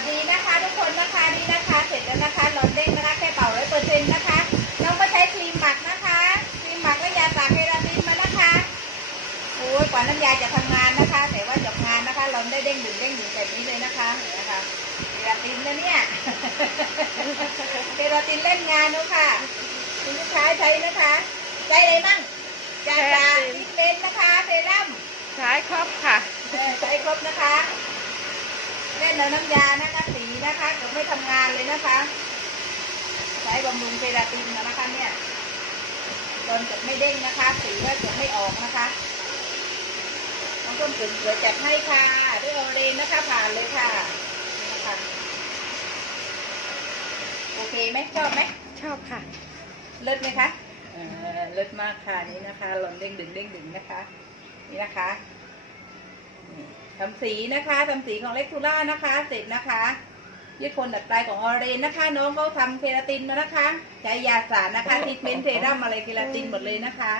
วัสดีนะคะทุกคนนะคะนี่นะคะเสร็จแล้วนะคะหลอดเด้งนะคะแค่เป่าร้อยเปอร์เซ็นต์นะคะน้องก็ใช้ครีมหมักนะคะครีมหมักและยาตากเคราตินมานะคะโอ้ยกว่าน้ำยาจะทำงานนะคะ แต่ว่าจบงานนะคะหลอนได้เด้งดึงเด้งดึงแบบนี้เลยนะคะเห็นไหมคะเคราตินนะเนี่ยเคราตินเล่นงานแล้วค่ะคุณลูกค้าใช้นะคะใช้อะไรมั่งจาตาทิเมนนะคะเซรั่มใช้ครบค่ะเออใช้ครบนะคะเล่นแล้วน้ำยานะคะสีนะคะเกือบไม่ทำงา นเลยนะคะ ใช้บำรุงเคราตินนะคะเนี่ยโดนเกือบไม่เด้งนะคะ สีก็เกือบไม่ออกนะคะน้องต้นถึงเกิดจัดให้ค่ะด้วยออเรนนะคะผ่านเลยค่ะนี่นะคะโอเคไหมชอบไหมชอบค่ะ เลิศไหมคะเออเลิศมากค่ะนี่นะคะหล่อนเด้งดึงเด้งดึงนะคะ นี่นะคะนี่ทำสีนะคะทำสีของเล็กทูล่านะคะ เสร็จนะคะ ยืดคนดัดปลายของออเรนนะคะ น้องเขาทำเคราตินมานะคะใช้ยาสารนะคะทิทเมนต์เซรั่มอะไรเคราตินหมดเลยนะคะ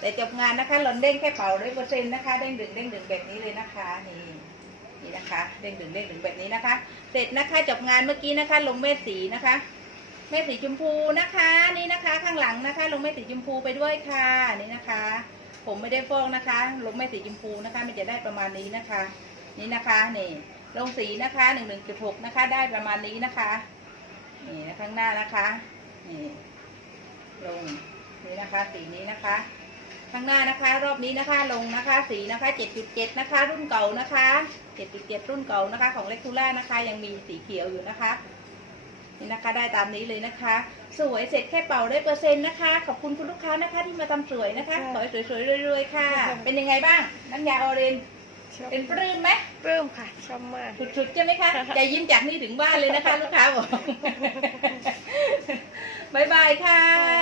แต่จบงานนะคะหล่นเด้งแค่เป่าร้อยเปอร์เซ็นต์นะคะเด้งดึงเด้งดึงแบบนี้เลยนะคะนี่นี่นะคะเด้งดึงเด้งดึงแบบนี้นะคะ เสร็จนะคะจบงานเมื่อกี้นะคะ ลงเม็ดสีนะคะแม่สีชมพูนะคะนี่นะคะ ข้างหลังนะคะ ลงแม่สีชมพูไปด้วยค่ะนี่นะคะ ผมไม่ได้ฟอกนะคะ ลงแม่สีชมพูนะคะ มันจะได้ประมาณนี้นะคะ นี่นะคะนี่ ลงสีนะคะหนึ่งหนึ่งจุดหกนะคะ ได้ประมาณนี้นะคะ นี่นะข้างหน้านะคะ นี่ ลงนี่นะคะ สีนี้นะคะ ข้างหน้านะคะ รอบนี้นะคะ ลงนะคะ สีนะคะเจ็ดจุดเจ็ดนะคะ รุ่นเก่านะคะเจ็ดจุดเจ็ดรุ่นเก่านะคะ ของเล็กทูล่านะคะ ยังมีสีเขียวอยู่นะคะนี่นะคะได้ตามนี้เลยนะคะ สวยเสร็จแค่เป่าได้เปอร์เซ็นต์นะคะ ขอบคุณคุณลูกค้านะคะที่มาทำสวยนะคะค่ะขอให้สวยๆรวยๆค่ะ เป็นยังไงบ้างน้ำยาออเรนชอบ เป็นปลื้มไหมปลื้มค่ะชอบมากสุดๆใช่ไหมคะใจยิ้มจากนี่ถึงบ้านเลยนะคะลูกค้าบอกบายบายค่ะ